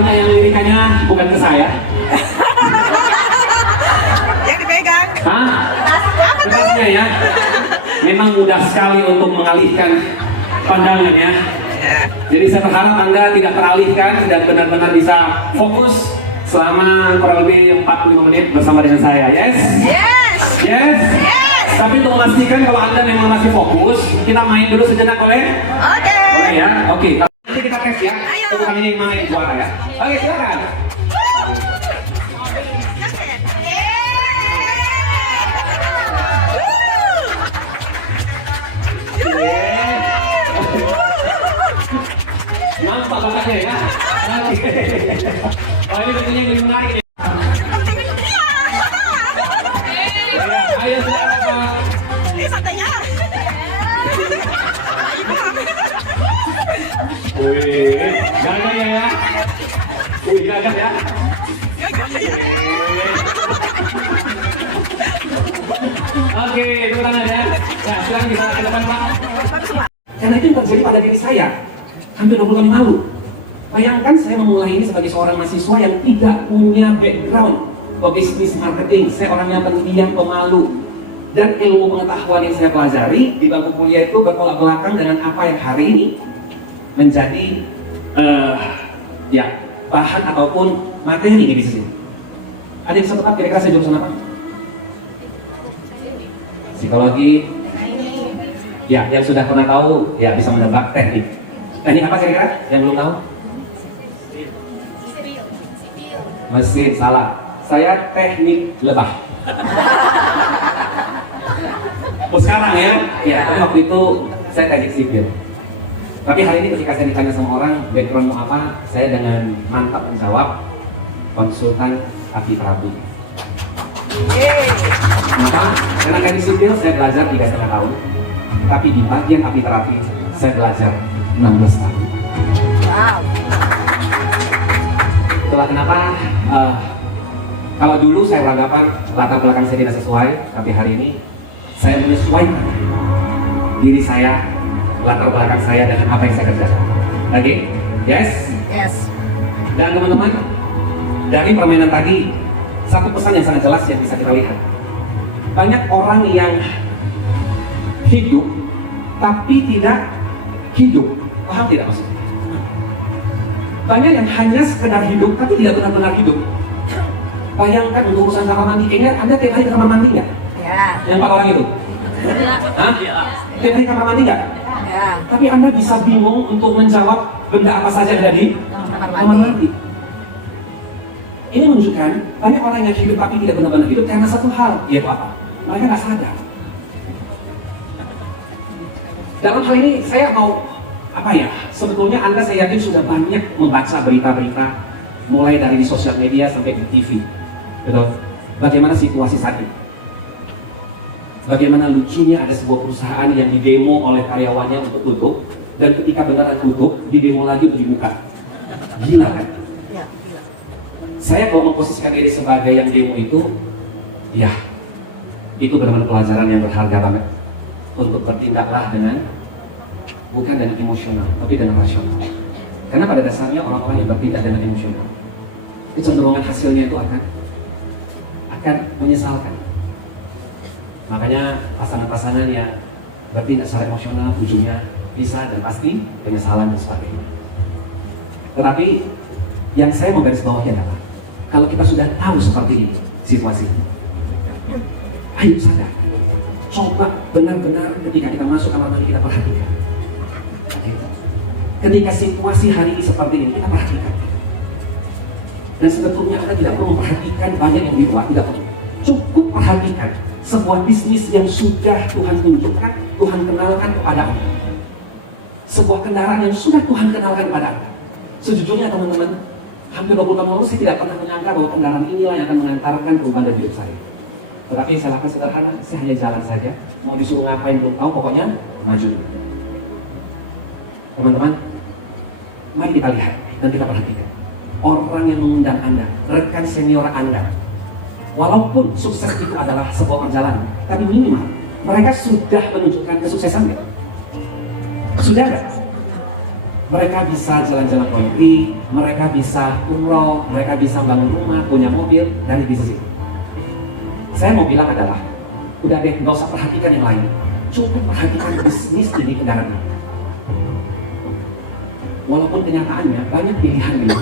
banyak yang lirikannya bukan ke saya. Yang dipegang. Hah? Kertasnya ya. Memang mudah sekali untuk mengalihkan pandangan ya. Jadi saya berharap Anda tidak teralihkan dan benar-benar bisa fokus selama kurang lebih 45 menit bersama dengan saya. Yes? Yes. Yes? Yes. Tapi untuk memastikan kalau Anda memang masih fokus, kita main dulu sejenak boleh? Oke. Boleh ya? Oke. Nanti kita tes ya. Ayo. Untuk kali ini mana yang juara ya? Oke, silakan. Nampak bakatnya ya? Oke. Oh ini tentunya yang menarik ya. Ayo silakan Pak. Santainya. Wih, gagah ya. Wih, gagah ya. Oke, tepuk tangan ya. Nah, sekarang kita ke depan Pak. Karena itu yang terjadi pada diri saya hampir 20 tahun lalu. Bayangkan saya memulai ini sebagai seorang mahasiswa yang tidak punya background bisnis marketing. Saya orangnya pendiam, pemalu. Dan ilmu pengetahuan yang saya pelajari di bangku kuliah itu bertolak belakang dengan apa yang hari ini menjadi ya bahan ataupun materi di bisnis ini. Ada yang bisa tebak kira-kira saya jurusan apa? Psikologi. Ya, yang sudah pernah tahu ya bisa menebak teknik. Teknik apa kira-kira yang belum tahu? Mesin, salah. Saya teknik lebah. Oh sekarang ya tapi waktu itu saya teknik sipil. Tapi hari ini ketika saya ditanya sama orang backgroundmu apa, saya dengan mantap menjawab konsultan api terapi. Kenapa? Karena teknik sipil saya belajar 3,5 tahun, tapi di bagian api terapi saya belajar 16 tahun. Wow. Itulah kenapa kalau dulu saya beranggapan latar belakang saya tidak sesuai, tapi hari ini saya menyesuaikan diri saya, latar belakang saya dengan apa yang saya kerjakan. Oke? Yes? Yes. Dan teman-teman, dari permainan tadi, satu pesan yang sangat jelas yang bisa kita lihat. Banyak orang yang hidup, tapi tidak hidup. Paham tidak maksudnya? Banyak yang hanya sekedar hidup, tapi tidak benar-benar hidup. Bayangkan untuk urusan kamar mandi, kayaknya Anda tiap hari ke kamar mandi nggak? Ya. Yang 4 orang itu? Hah? Tiap hari kamar mandi nggak? Ya. Tapi Anda bisa bingung untuk menjawab benda apa saja yang ada di kamar mandi. Ini menunjukkan banyak orang yang hidup tapi tidak benar-benar hidup karena satu hal, yaitu apa? Mereka nggak sadar. Dalam hal ini saya mau apa ya? Sebetulnya Anda saya yakin sudah banyak membaca berita-berita mulai dari di sosial media sampai di TV. Betul? Bagaimana situasi saat ini? Bagaimana lucunya ada sebuah perusahaan yang didemo oleh karyawannya untuk tutup, dan ketika beneran tutup, didemo lagi untuk dibuka. Gila kan? Ya, gila. Saya kalau memposisikan diri sebagai yang demo itu, ya, itu benar-benar pelajaran yang berharga banget. Untuk bertindaklah dengan, bukan dengan emosional, tapi dengan rasional. Karena pada dasarnya orang-orang yang bertindak dengan emosional, kecenderungan hasilnya itu akan menyesalkan. Makanya pasangan-pasangan yang bertindak secara emosional ujungnya bisa dan pasti penyesalan dan sebagainya. Tetapi yang saya mau garis bawahi adalah kalau kita sudah tahu seperti ini situasi, ayo sadar, coba benar-benar ketika kita masuk kamar mandi kita perhatikan. Ketika situasi hari ini seperti ini kita perhatikan. Dan sebetulnya Anda tidak perlu memperhatikan banyak yang di luar, tidak perlu. Cukup perhatikan sebuah bisnis yang sudah Tuhan tunjukkan, Tuhan kenalkan kepada Anda. Sebuah kendaraan yang sudah Tuhan kenalkan kepada Anda. Sejujurnya teman-teman, hampir 20 tahun lalu saya tidak pernah menyangka bahwa kendaraan inilah yang akan mengantarkan perubahan dalam hidup saya. Tetapi saya lakukan sederhana, saya hanya jalan saja. Mau disuruh ngapain belum tahu, pokoknya maju. Teman-teman, mari kita lihat dan kita perhatikan. Orang yang mengundang Anda, rekan senior Anda, walaupun sukses itu adalah sebuah perjalanan, tapi minimal mereka sudah menunjukkan kesuksesannya. Sudah nggak? Mereka bisa jalan-jalan ke luar negeri, mereka bisa umroh, mereka bisa bangun rumah, punya mobil dari bisnis itu. Saya mau bilang adalah, udah deh, nggak usah perhatikan yang lain, cukup perhatikan bisnis ini kendaraan ini. Walaupun kenyataannya banyak pilihan ini,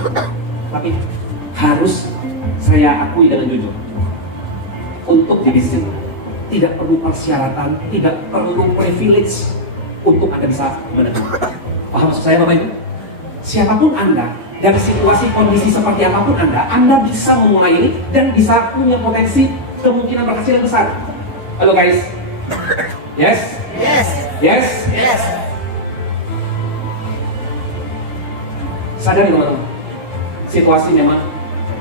tapi harus saya akui dengan jujur, untuk di bisnis ini tidak perlu persyaratan, tidak perlu privilege untuk Anda bisa menentukan. Paham maksud saya Bapak Ibu? Siapapun Anda, dari situasi kondisi seperti apapun Anda bisa memulai ini dan bisa punya potensi kemungkinan berhasil yang besar. Halo guys? Yes? Yes. Yes? Yes. Sadari teman-teman, situasi memang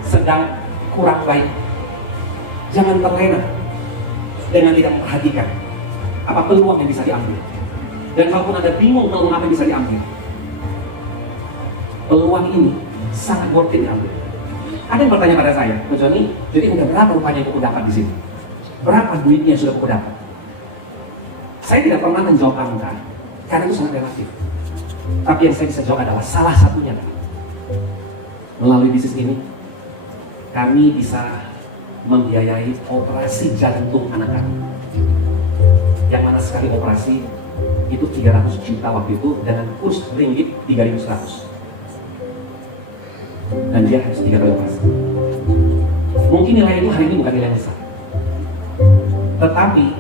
sedang kurang baik. Jangan terlena dengan tidak memperhatikan apa peluang yang bisa diambil. Dan kalaupun Anda bingung peluang apa yang bisa diambil, peluang ini sangat worth it diambil. Ada yang bertanya pada saya, Mas Joni, jadi udah berapa rupanya yang aku dapat di sini? Berapa duitnya yang sudah aku dapat? Saya tidak pernah menjawab angka, karena itu sangat relatif. Tapi yang saya bisa jawab adalah salah satunya adalah melalui bisnis ini, kami bisa membiayai operasi jantung anak kami. Yang mana sekali operasi itu 300 juta waktu itu dengan kurs ringgit 3.100. Dan dia harus 3 kali operasi. Mungkin nilai itu hari ini bukan nilai besar, tetapi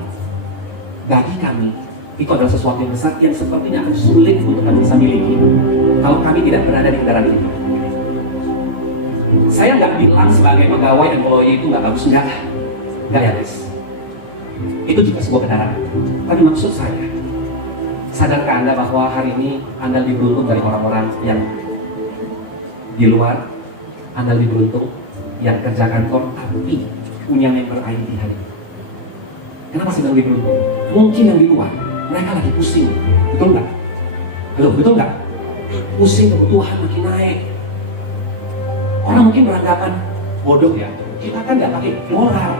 bagi kami itu adalah sesuatu yang besar yang sepertinya akan sulit untuk kami bisa miliki kalau kami tidak berada di kendaraan ini. Saya nggak bilang sebagai pegawai dan employee itu nggak bagus, enggak ya guys. Itu juga sebuah kendaraan. Tapi maksud saya, sadarkah Anda bahwa hari ini Anda lebih beruntung dari orang-orang yang di luar? Anda lebih beruntung yang kerja kantor tapi punya member ID hari ini. Kenapa sih lebih beruntung? Mungkin yang di luar mereka lagi pusing, betul nggak? Halo, betul nggak? Pusing, kebutuhan makin naik. Orang mungkin beranggapan bodoh ya, kita kan nggak pakai dolar.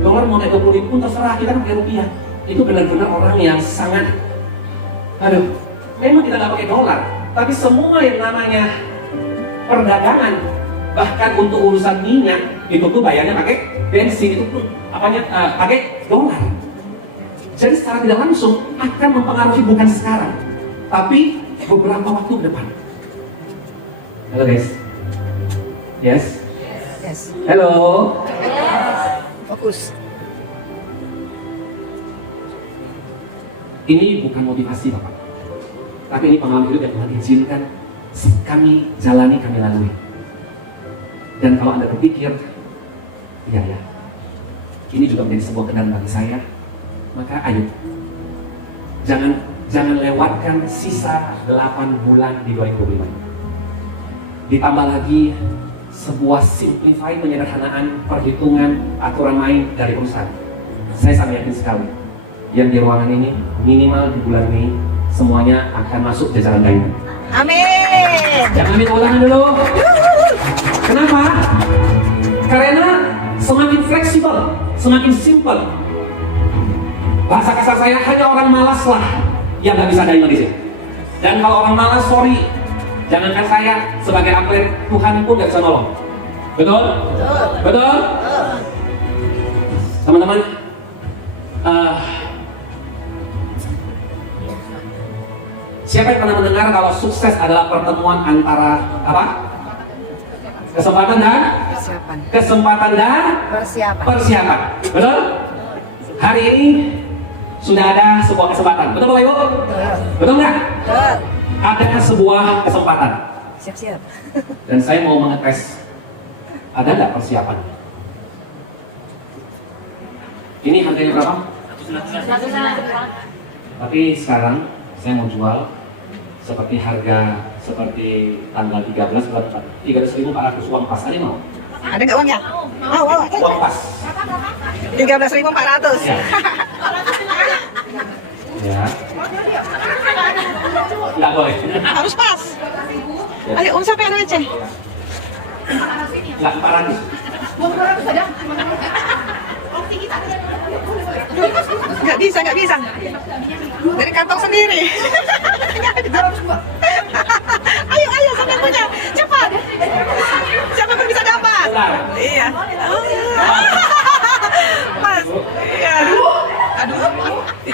Dolar mau naik 20.000 pun terserah, kita kan pakai rupiah. Itu benar-benar orang yang sangat, memang kita nggak pakai dolar, tapi semua yang namanya perdagangan, bahkan untuk urusan minyak itu tuh bayarnya pakai bensin, itu pun pakai dolar. Jadi secara tidak langsung akan mempengaruhi bukan sekarang, tapi beberapa waktu ke depan. Halo guys. Yes. Yes. Halo. Fokus. Ini bukan motivasi Bapak, tapi ini pengalaman hidup yang Tuhan izinkan kami jalani, kami lalui. Dan kalau Anda berpikir, ya, ini juga menjadi sebuah kendaraan bagi saya, maka ayo, jangan lewatkan sisa 8 bulan di 2025. Ditambah lagi sebuah simplify, penyederhanaan perhitungan aturan main dari perusahaan. Saya sangat yakin sekali, yang di ruangan ini minimal di bulan Mei semuanya akan masuk jajaran Diamond. Amin. Jangan minta ulangan dulu. Kenapa? Karena semakin fleksibel, semakin simple. Bahasa kasar saya, hanya orang malas lah yang nggak bisa Diamond di sini. Dan kalau orang malas, sorry, jangankan saya sebagai atlet, Tuhan pun nggak bisa nolong. Betul? Betul? Teman-teman, siapa yang pernah mendengar kalau sukses adalah pertemuan antara apa? Kesempatan dan Persiapan. kesempatan dan Persiapan. persiapan. Betul? Hari ini sudah ada sebuah kesempatan. Betul Bapak Ibu? Betul nggak? Betul. Ada sebuah kesempatan. Siap-siap. Dan saya mau mengetes, ada nggak persiapan? Ini harganya berapa? Tapi sekarang saya mau jual seperti harga seperti tanggal 13 bulan 4, 13.400 uang pas. Ada yang mau? Ada nggak uangnya? Mau. Uang pas. 13.400. Ya. Ya. Nggak boleh. Harus pas. Ya. Ayo, siapa yang receh? Nggak 400. Nggak bisa. Dari kantong sendiri. ayo, sampai punya. Cepat. Siapa pun bisa dapat. Bentar. Iya. Mas. Iya. Aduh.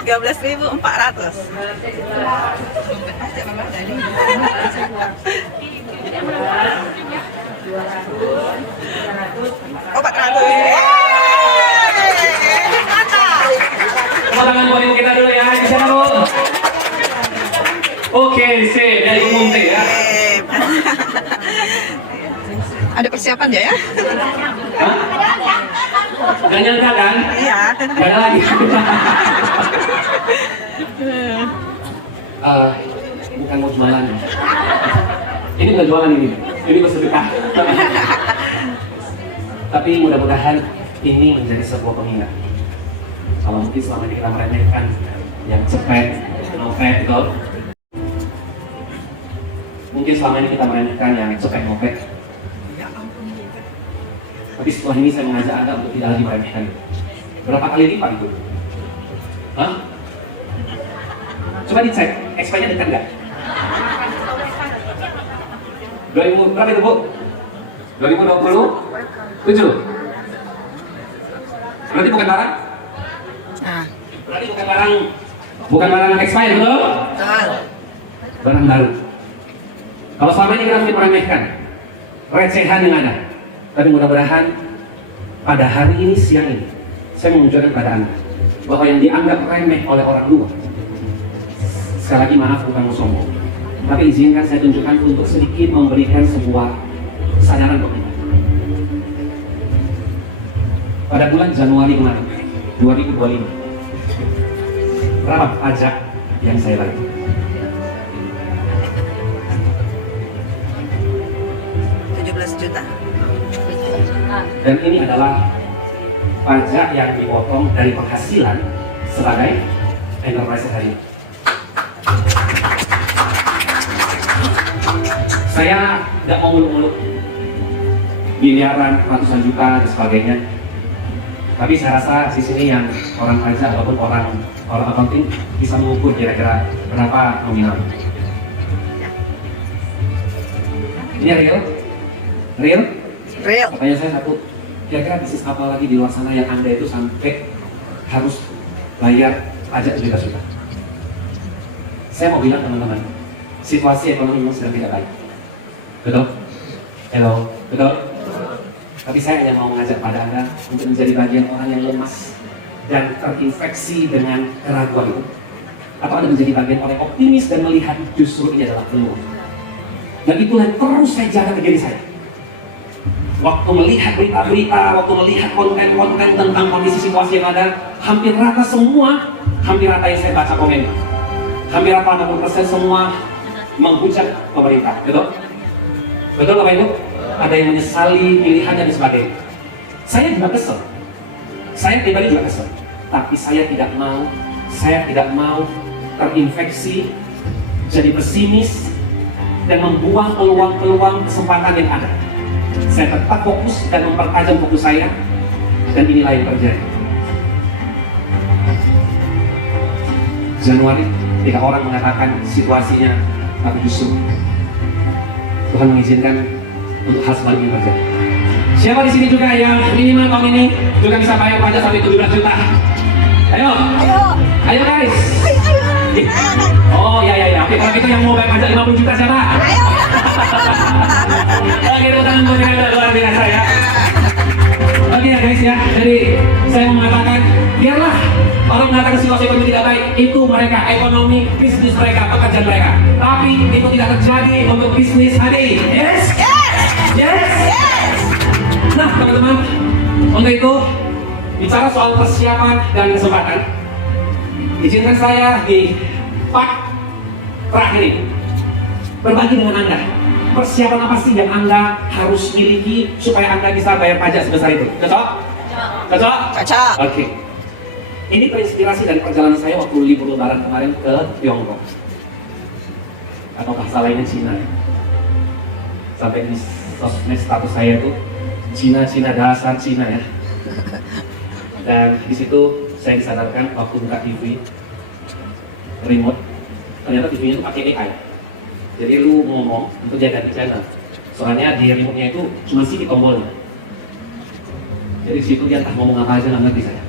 13.400. Oh, 400. Mantap. Tangan buat ibu kita dulu ya, di sana bu. Oke, sip, dari umum teh ya. Ada persiapan ya? Hah? Gak nyangka kan? Iya. Gak ada lagi. Bukan mau jualan. Ini bukan jualan ini bersedekah. Tapi mudah-mudahan ini menjadi sebuah pengingat. Kalau mungkin selama ini kita meremehkan yang cepet, nopet, gitu. Mungkin selama ini kita meremehkan yang cepet, nopet. Tapi setelah ini saya mengajak Anda untuk tidak lagi meremehkan itu. Berapa kali lipat itu? Hah? Coba dicek, expirednya dekat nggak? 2000, berapa itu Bu? 2027? Berarti bukan barang? Nah, Berarti bukan barang expired, betul? betul. Barang baru. Kalau selama ini kita mungkin meremehkan recehan yang ada, tapi mudah-mudahan pada hari ini, siang ini, saya menunjukkan kepada Anda bahwa yang dianggap remeh oleh orang luar, sekali lagi maaf bukan mau sombong, tapi izinkan saya tunjukkan untuk sedikit memberikan sebuah kesadaran untuk kita. Pada bulan Januari kemarin 2025, berapa pajak yang saya bayar? Juta. Dan ini adalah pajak yang dipotong dari penghasilan sebagai enterprise hari ini. Saya tidak mau muluk-muluk miliaran, ratusan juta dan sebagainya. Tapi saya rasa di sini yang orang pajak ataupun orang accounting bisa mengukur kira-kira berapa nominal. Ini real? Real? Real. Pertanyaan saya satu, kira-kira bisnis apa lagi di luar sana yang Anda itu sampai harus bayar pajak juta-juta? Saya mau bilang teman-teman, situasi ekonomi memang sedang tidak baik. Betul? Hello? Betul? Tapi saya hanya mau mengajak pada Anda untuk menjadi bagian orang yang lemas dan terinfeksi dengan keraguan itu. Atau Anda menjadi bagian orang yang optimis dan melihat justru ini adalah peluang. Dan itulah yang terus saya jaga ke diri saya. Waktu melihat berita-berita, waktu melihat konten-konten tentang kondisi situasi yang ada, hampir rata yang saya baca komen. Hampir rata 60% semua menghujat pemerintah, betul? Betul Bapak Ibu? Ada yang menyesali pilihan dan sebagainya. Saya juga kesel. Saya pribadi juga kesel. Tapi saya tidak mau terinfeksi, jadi pesimis, dan membuang peluang-peluang kesempatan yang ada. Saya tetap fokus dan mempertajam fokus saya, dan inilah yang terjadi. Januari, ketika orang mengatakan situasinya, tapi justru Tuhan mengizinkan untuk hal sebaliknya terjadi. Siapa di sini juga yang minimal tahun ini juga bisa bayar pajak sampai 17 juta? Ayo, ayo guys. Oh ya. Oke, kalau gitu yang mau bayar pajak 50 juta siapa? Oke, tepuk tangan buat mereka, luar biasa ya. Oke ya guys ya, jadi saya mau mengatakan, biarlah orang mengatakan situasi ekonomi tidak baik, itu mereka, ekonomi, bisnis mereka, pekerjaan mereka. Tapi itu tidak terjadi untuk bisnis HDI. Yes? Yes? Nah teman-teman, untuk itu, bicara soal persiapan dan kesempatan, izinkan saya di part terakhir ini berbagi dengan Anda. Persiapan apa sih yang Anda harus miliki supaya Anda bisa bayar pajak sebesar itu? Cocok? Cocok? Cocok. Oke. Ini terinspirasi dari perjalanan saya waktu libur lebaran kemarin ke Tiongkok. Atau bahasa lainnya Cina. Sampai di sosmed status saya itu Cina dasar Cina ya. Dan di situ saya disadarkan waktu buka TV remote, ternyata TV-nya itu pakai AI. Jadi lu ngomong untuk dia ganti channel. Soalnya di remote-nya itu cuma sedikit tombolnya. Jadi situ dia entah ngomong apa aja nggak ngerti saya.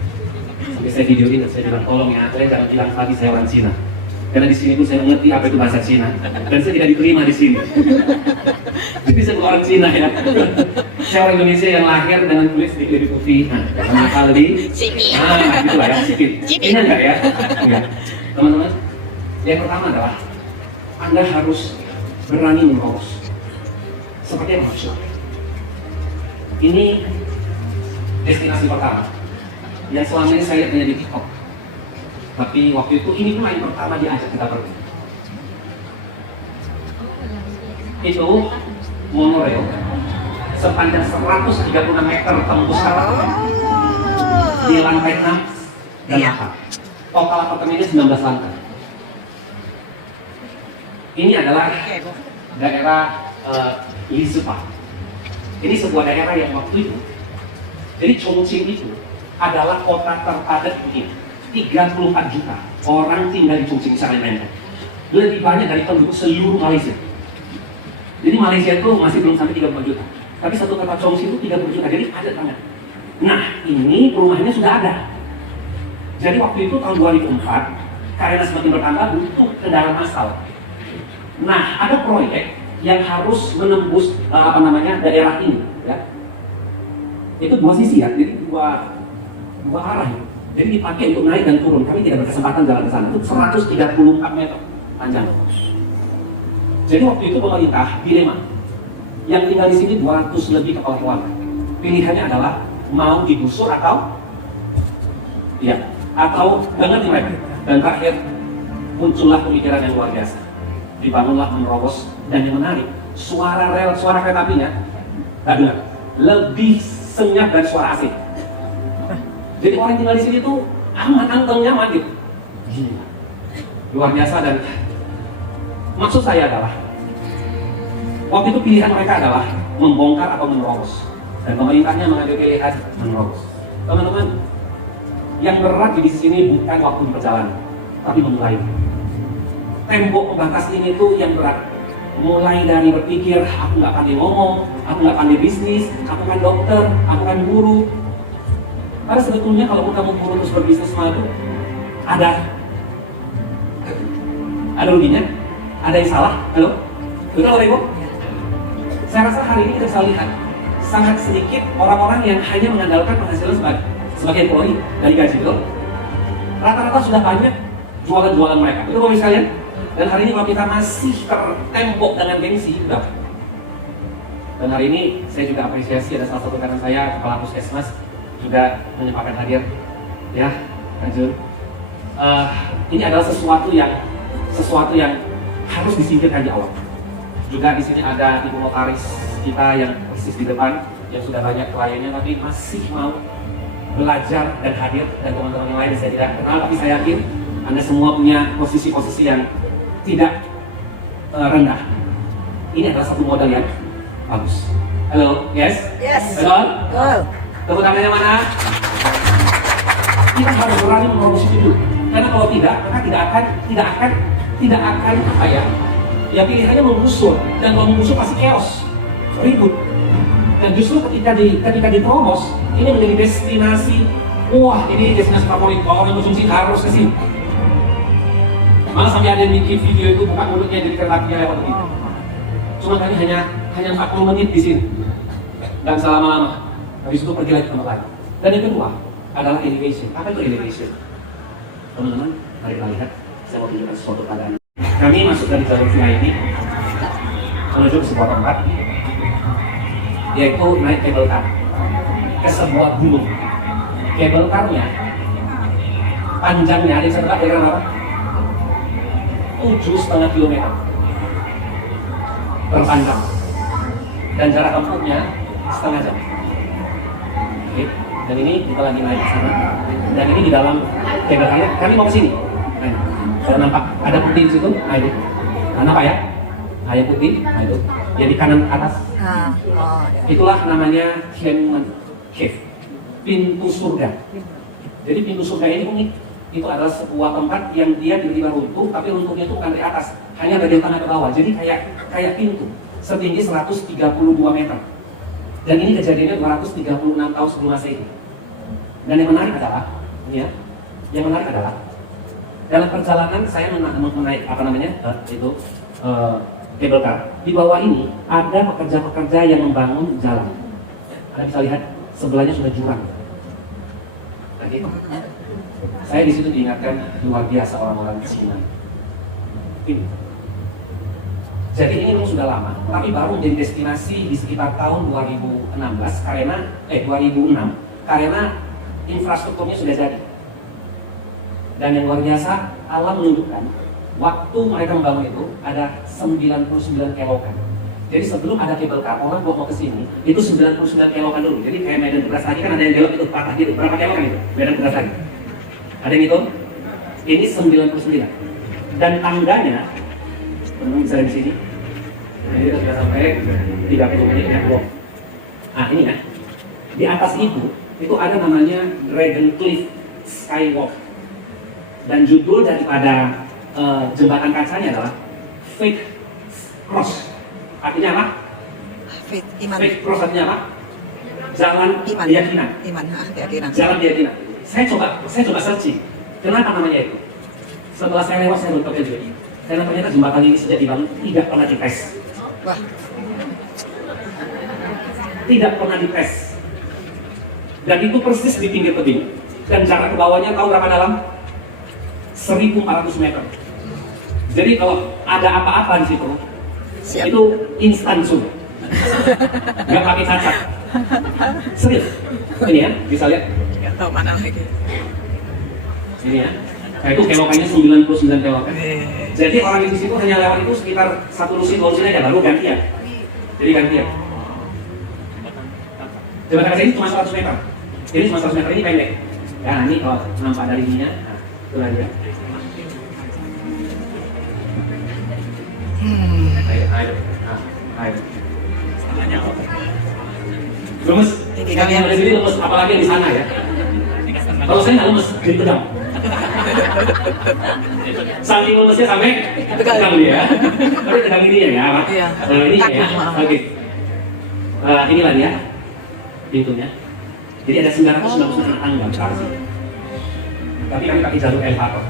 Sampai saya videoin dan saya bilang tolong ya kalian jangan bilang lagi saya orang Cina. Karena di sini pun saya ngerti apa itu bahasa Cina dan saya tidak diterima di sini. Jadi saya bukan orang Cina ya. Saya orang Indonesia yang lahir dengan kulit sedikit lebih putih. Nah, kenapa lebih? Nah, gitu lah ya, sedikit. Ini enggak ya? Enggak. Teman-teman, yang pertama adalah Anda harus berani menerobos. Seperti yang maksud. Ini destinasi pertama yang selama ini saya lihat hanya di TikTok. Tapi waktu itu ini pun yang pertama diajak kita pergi. Itu monorail sepanjang 136 meter tembus kapal di lantai 6 dan 8. Total apartemennya 19 lantai. Ini adalah daerah Lisupa. Ini sebuah daerah yang waktu itu, jadi Chongqing itu adalah kota terpadat dunia. 34 juta orang tinggal di Chongqing, misalnya Menteng. Lebih banyak dari penduduk seluruh Malaysia. Jadi Malaysia itu masih belum sampai 30 juta. Tapi satu kota Chongqing itu 30 juta, jadi padat banget. Nah, ini perumahannya sudah ada. Jadi waktu itu tahun 2004, karena semakin bertambah butuh kendaraan massal. Nah, ada proyek yang harus menembus daerah ini, ya. Itu dua sisi ya, jadi dua arah. Ya. Jadi dipakai untuk naik dan turun. Kami tidak berkesempatan jalan ke sana. Itu 134 meter panjang. Jadi waktu itu pemerintah dilema. Yang tinggal di sini 200 lebih kepala keluarga. Pilihannya adalah mau digusur atau dengan mereka. Dan terakhir muncullah pemikiran yang luar biasa. Dibangunlah menerobos dan yang menarik, suara kereta apinya lebih senyap dari suara AC. Jadi orang tinggal di sini tuh aman, anteng, nyaman gitu. Gila. Luar biasa. Dan maksud saya adalah waktu itu pilihan mereka adalah membongkar atau menerobos. Dan pemerintahnya mengambil pilihan menerobos. Teman-teman, yang berat di sini bukan waktu perjalanan, tapi memulai. Tembok pembatas ini tuh yang berat. Mulai dari berpikir, aku nggak pandai ngomong, aku nggak pandai bisnis, aku kan dokter, aku kan guru. Karena sebetulnya kalau kamu guru terus berbisnis maju, ada ruginya, ada yang salah. Halo, betul Bapak Ibu? Saya rasa hari ini kita bisa lihat sangat sedikit orang-orang yang hanya mengandalkan penghasilan sebagai employee dari gaji itu. Rata-rata sudah banyak jualan-jualan mereka. Betul Bapak sekalian? Dan hari ini kalau kita masih tertembok dengan gengsi, udah. Dan hari ini saya juga apresiasi ada salah satu rekan saya, Kepala Puskesmas, juga menyempatkan hadir, ya, Kak Jun. Ini adalah sesuatu yang harus disingkirkan di awal. Juga di sini ada ibu notaris kita yang persis di depan, yang sudah banyak kliennya tapi masih mau belajar dan hadir, dan teman-teman yang lain saya tidak kenal, tapi saya yakin Anda semua punya posisi-posisi yang tidak rendah. Ini adalah satu modal yang bagus. Halo, yes? Yes. Betul? Betul. Tepuk tangannya mana? Kita harus berani menerobos itu dulu. Karena kalau tidak, maka tidak akan apa ya? Ya pilihannya menggusur, dan kalau menggusur pasti chaos, ribut. Dan justru ketika diterobos, ini menjadi destinasi. Wah, ini destinasi favorit. Kalau orang konsumsi harus ke sini. Malah sampai ada yang bikin video itu buka mulutnya jadi kereta apinya lewat begitu. Cuma tadi hanya 40 menit di sini. Dan selama-lama. Habis itu pergi lagi ke tempat lain. Dan yang kedua adalah elevation. Apa itu elevation? Teman-teman, mari kita lihat. Saya mau tunjukkan sesuatu pada Anda. Kami masuk dari jalur sungai ini menuju ke sebuah tempat, yaitu naik cable car ke sebuah gunung. Cable car-nya panjangnya, ada yang kira berapa? 7,5 km terpanjang, dan jarak tempuhnya setengah jam. Oke. Dan ini kita lagi naik ke sana, dan ini di dalam cable car-nya. Kami mau ke sini. Kalau nampak ada putih di situ, nah itu. Nah, nampak ya? Nah, yang putih, nah itu. Yang di kanan atas. Itulah namanya Tianmen Cave, pintu surga. Jadi pintu surga ini unik. itu adalah sebuah tempat yang dia tiba-tiba runtuh, tapi runtuhnya itu bukan dari atas, hanya bagian tengah ke bawah. Jadi kayak pintu setinggi 132 meter. Dan ini kejadiannya 236 tahun sebelum Masehi. Dan yang menarik adalah, ini ya, yang menarik adalah dalam perjalanan saya menaik cable car. Di bawah ini ada pekerja-pekerja yang membangun jalan. Anda bisa lihat sebelahnya sudah jurang. Lagi, saya di situ diingatkan luar biasa orang-orang Cina. Ini. Jadi ini memang sudah lama, tapi baru menjadi destinasi di sekitar tahun 2006 karena infrastrukturnya sudah jadi. Dan yang luar biasa, alam menunjukkan waktu mereka membangun itu ada 99 kelokan. Jadi sebelum ada cable car, orang mau ke sini itu 99 kelokan dulu. Jadi kayak Medan Beras tadi kan ada yang belok itu patah gitu. Berapa kelokan itu? Medan Beras tadi. Ada yang hitung? Ini 99. Dan tangganya, teman-teman bisa di sini. Jadi kita sudah sampai 30 menit ya, blok. Nah ini ya, di atas itu ada namanya Dragon Cliff Skywalk. Dan judul daripada jembatan kacanya adalah Faith Cross. Artinya apa? Faith, iman. Faith Cross artinya apa? Jalan Iman. keyakinan. Iman, keyakinan. Jalan keyakinan. Saya coba searching. Kenapa namanya itu? Setelah saya lewat, saya nontonnya juga. Karena ternyata jembatan ini sejak dibangun tidak pernah dites. Wah, Tidak pernah dites. Dan itu persis di pinggir tebing. Dan jarak ke bawahnya tahu berapa dalam? 1.400 meter. Jadi kalau ada apa-apa di situ, siap. itu instan sudah. Nggak pakai cacat. Serius. Ini ya, bisa lihat. Nggak tahu mana lagi. Ini ya. Nah, itu kelokannya 99 kelokan. Jadi orang di situ hanya lewat itu sekitar 1 lusin 2 lusin aja, baru gantian. Jadi gantian. Jembatan kaca ini cuma 100 meter. Ini cuma 100 meter, ini pendek. Ya, ini kalau nampak dari ininya, nah, itu lagi ya. Ayo. Lemes. Yang ada di sini lemes, apalagi yang di sana ya. Kalau saya nggak lemes, jadi tegang. Saking lemesnya sampai tegang dia. Tapi tegang ini ya, Pak. Iya. Ini ya. Oke. Inilah dia pintunya. Jadi ada 999 tangga ke arah sini. Tapi kami pakai jalur elevator.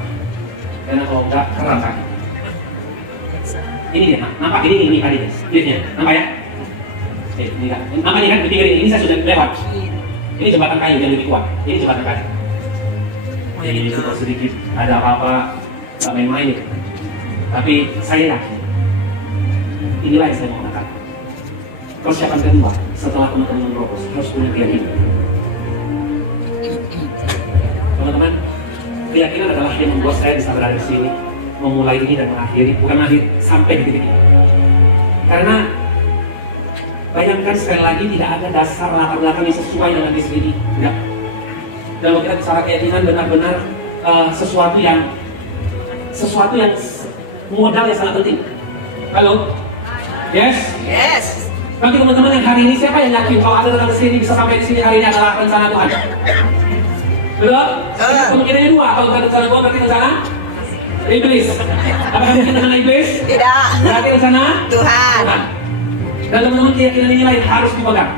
Karena kalau enggak keram kaki. Ini dia, nampak ini tadi liftnya, nampak ya? Ini enggak, nampak ini kan ketika ini saya sudah lewat. Ini jembatan kayu yang lebih kuat. Ini jembatan kayu. Jadi itu sedikit ada apa-apa nggak main-main itu. Tapi saya yakin inilah yang saya mau katakan. Persiapan kedua setelah teman-teman menerobos harus punya keyakinan. Teman-teman, keyakinan adalah yang membuat saya bisa berada di sini, memulai ini dan mengakhiri, bukan akhir sampai di titik ini. Karena bayangkan sekali lagi tidak ada dasar latar belakang yang sesuai dengan visi ini, enggak. Dan kalau kita bicara keyakinan benar-benar sesuatu yang modal yang sangat penting. Halo, yes. Bagi teman-teman yang hari ini, siapa yang yakin kalau ada datang ke sini bisa sampai di sini hari ini adalah rencana Tuhan? Betul? Kemungkinannya dua. Kalau bukan rencana Tuhan, berarti rencana iblis. Apakah mungkin rencana iblis? Tidak. Berarti rencana Tuhan. Dan teman-teman, keyakinan ini lain harus dipegang.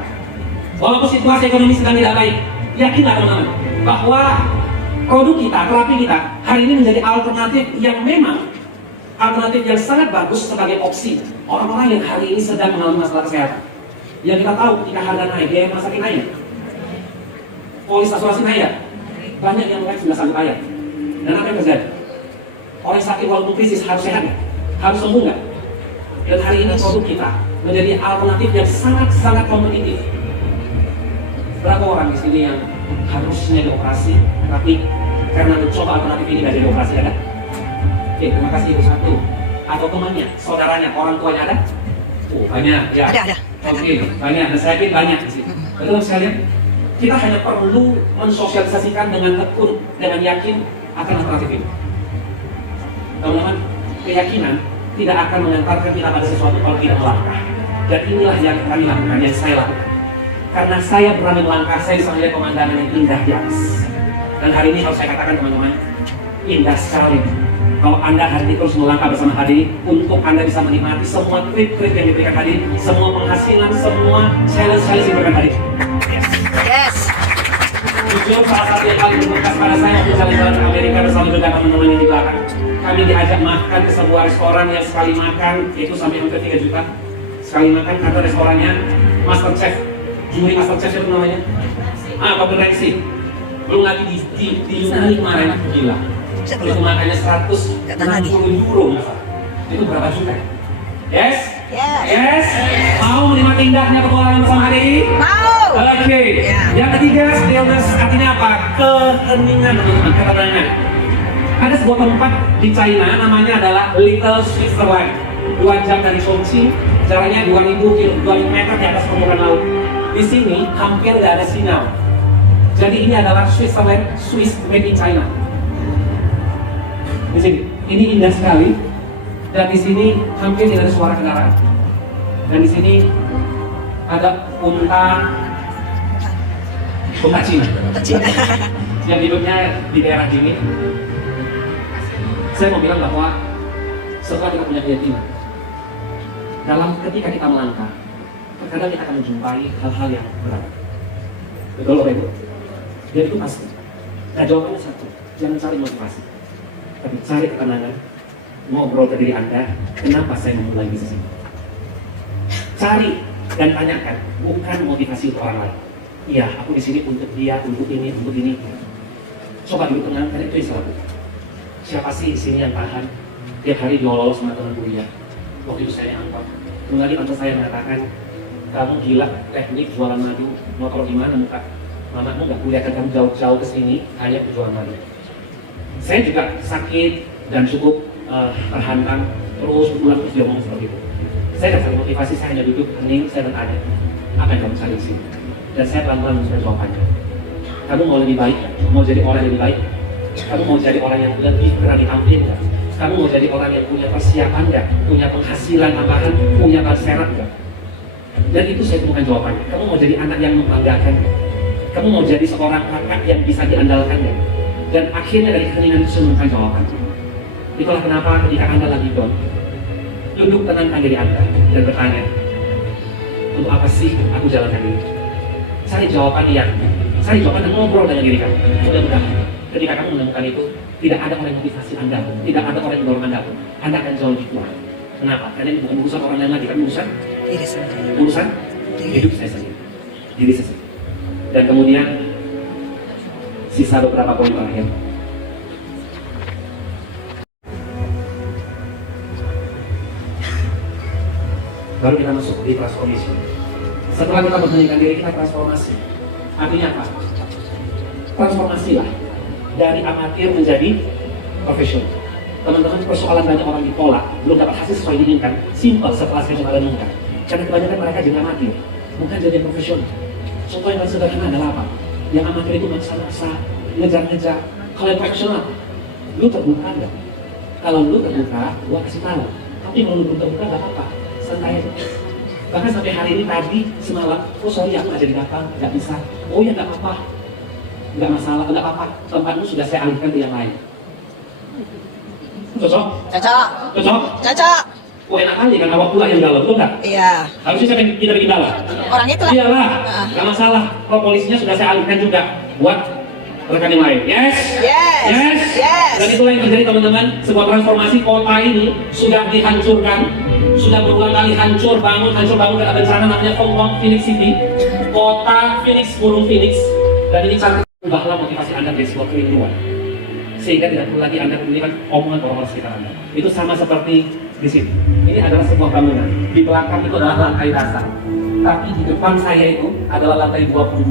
Walaupun situasi ekonomi sedang tidak baik, yakinlah teman-teman bahwa produk kita, terapi kita hari ini menjadi alternatif yang memang alternatif yang sangat bagus sebagai opsi orang-orang yang hari ini sedang mengalami masalah kesehatan. Yang kita tahu ketika harga naik, biaya rumah sakit naik, polis asuransi naik, banyak yang mungkin sudah sanggup bayar. Dan apa yang terjadi? Orang sakit walaupun krisis harus sehat, harus sembuh nggak? Dan hari ini produk kita menjadi alternatif yang sangat kompetitif. Berapa orang di sini yang harusnya dioperasi, tapi karena mencoba alternatif ini nggak jadi operasi, ada? Oke, terima kasih, itu satu. Atau temannya, saudaranya, orang tuanya ada? Oh, banyak, ya. Ada. Oke, banyak. Dan saya yakin banyak di sini. Betul sekalian? Kita hanya perlu mensosialisasikan dengan tekun, dengan yakin akan alternatif ini. Teman-teman, keyakinan tidak akan mengantarkan kita pada sesuatu kalau tidak melangkah. Dan inilah yang kami lakukan, yang saya lakukan. Karena saya berani melangkah, saya bisa melihat pemandangan yang indah di atas. Dan hari ini harus saya katakan teman-teman, Indah sekali. Kalau Anda hari ini terus melangkah bersama Hadi, untuk Anda bisa menikmati semua trip-trip yang diberikan Hadi, semua penghasilan, semua challenge-challenge yang diberikan Hadi. Yes. Yes. Jujur, salah satu yang paling berbekas pada saya waktu jalan-jalan ke Amerika bersama juga teman-teman yang di belakang. Kami diajak makan ke sebuah restoran yang sekali makan itu sampai hampir 3 juta. Sekali makan karena restorannya Master Chef, juri Master Chef itu namanya. Gordon Ramsay. Belum lagi di Yunani kemarin, gila. Itu makannya 160 euro masa. Itu berapa juta? Yes? Yes. Yes? Mau menikmati indahnya petualangan bersama Hadi? Mau. Oke. Yang ketiga, stillness artinya apa? Keheningan, teman-teman, ketenangan. Ada sebuah tempat di China namanya adalah Little Switzerland. 2 jam dari Chongqing, jaraknya 2.000 meter di atas permukaan laut. Di sini hampir tidak ada sinyal. Jadi ini adalah Switzerland, Swiss made in China. Di sini, ini indah sekali. Dan di sini hampir tidak ada suara kendaraan. Dan di sini ada unta Cina yang hidupnya di daerah ini. Saya mau bilang bahwa setelah kita punya keyakinan, dalam ketika kita melangkah, terkadang kita akan menjumpai hal-hal yang berat. Betul loh itu? Dan itu pasti. Nah jawabannya satu, jangan cari motivasi, tapi cari ketenangan. Ngobrol ke diri Anda, kenapa saya memulai bisnis ini? Cari dan tanyakan, bukan motivasi untuk orang lain. Iya, aku di sini untuk dia, untuk ini, untuk ini. Coba dulu tenang, karena itu yang salah. Siapa sih di sini yang tahan? Tiap hari diolol sama teman kuliah. Waktu itu saya angkat. Kemudian tante saya mengatakan, kamu gila, teknik jualan madu, motor gimana muka? Mamamu nggak kuliah kan kamu jauh-jauh ke sini hanya jualan madu. Saya juga sakit dan cukup terhantam, terus pulang terus dia ngomong seperti itu. Saya tidak cari motivasi, saya hanya duduk hening, saya bertanya, apa yang kamu cari di sini? Dan saya pelan-pelan mencari jawabannya. Kamu mau lebih baik? Mau jadi orang yang lebih baik? Kamu mau jadi orang yang lebih berani tampil nggak? Kamu mau jadi orang yang punya persiapan nggak? Punya penghasilan tambahan? Punya berserat nggak? Dan itu saya temukan jawabannya. Kamu mau jadi anak yang membanggakan nggak? Kamu mau jadi seorang kakak yang bisa diandalkan nggak? Dan akhirnya dari keheningan itu saya menemukan jawabannya. Itulah kenapa ketika Anda lagi down, duduk tenangkan diri Anda dan bertanya, untuk apa sih aku jalankan ini? Cari jawaban yang, cari jawaban dan ngobrol dengan diri kamu. Mudah-mudahan ketika kamu menemukan itu, tidak ada orang yang motivasi Anda pun, tidak ada orang yang mendorong Anda pun. Anda akan jauh lebih kuat. Kenapa? Karena ini bukan urusan orang lain lagi, tapi urusan Diri sendiri. urusan hidup saya sendiri, diri saya sendiri. Dan kemudian sisa beberapa poin terakhir. Baru kita masuk di transformasi. Setelah kita membenarkan diri, kita transformasi. Artinya apa? Transformasilah dari amatir menjadi profesional. Teman-teman, persoalan banyak orang ditolak, belum dapat hasil sesuai diinginkan, simpel setelah saya coba renungkan. Karena kebanyakan mereka jadi amatir, bukan jadi yang profesional. Contoh yang paling sederhana adalah apa? Yang amatir itu maksa-maksa, ngejar-ngejar. Kalau yang profesional, lu terbuka nggak? Kalau lu terbuka, gua kasih tahu. Tapi kalau lu belum terbuka, nggak apa-apa. Santai aja. Bahkan sampai hari ini tadi semalam, oh sorry aku nggak jadi datang, nggak bisa. Oh ya nggak apa-apa, nggak masalah, nggak apa-apa. Tempatmu sudah saya alihkan ke yang lain. Cocok? Cocok. Cocok? Cocok. Oh enak kali kan awak pula yang dalam, betul nggak? Iya. Harusnya saya kita bikin dalam. Orangnya itu lah. Iyalah, nggak masalah. Kalau polisinya sudah saya alihkan juga buat rekan yang lain. Yes? Yes. Yes? Yes. Dan itulah yang terjadi teman-teman. Sebuah transformasi kota ini sudah dihancurkan, sudah berulang kali hancur bangun karena bencana namanya Hong Kong Phoenix City, kota Phoenix, burung Phoenix. Dan ini cara ubahlah motivasi Anda dari sebuah kerinduan, sehingga tidak perlu lagi Anda pedulikan omongan orang-orang sekitar Anda. Itu sama seperti di sini. Ini adalah sebuah bangunan. Di belakang itu adalah lantai dasar. Tapi di depan saya itu adalah lantai 22.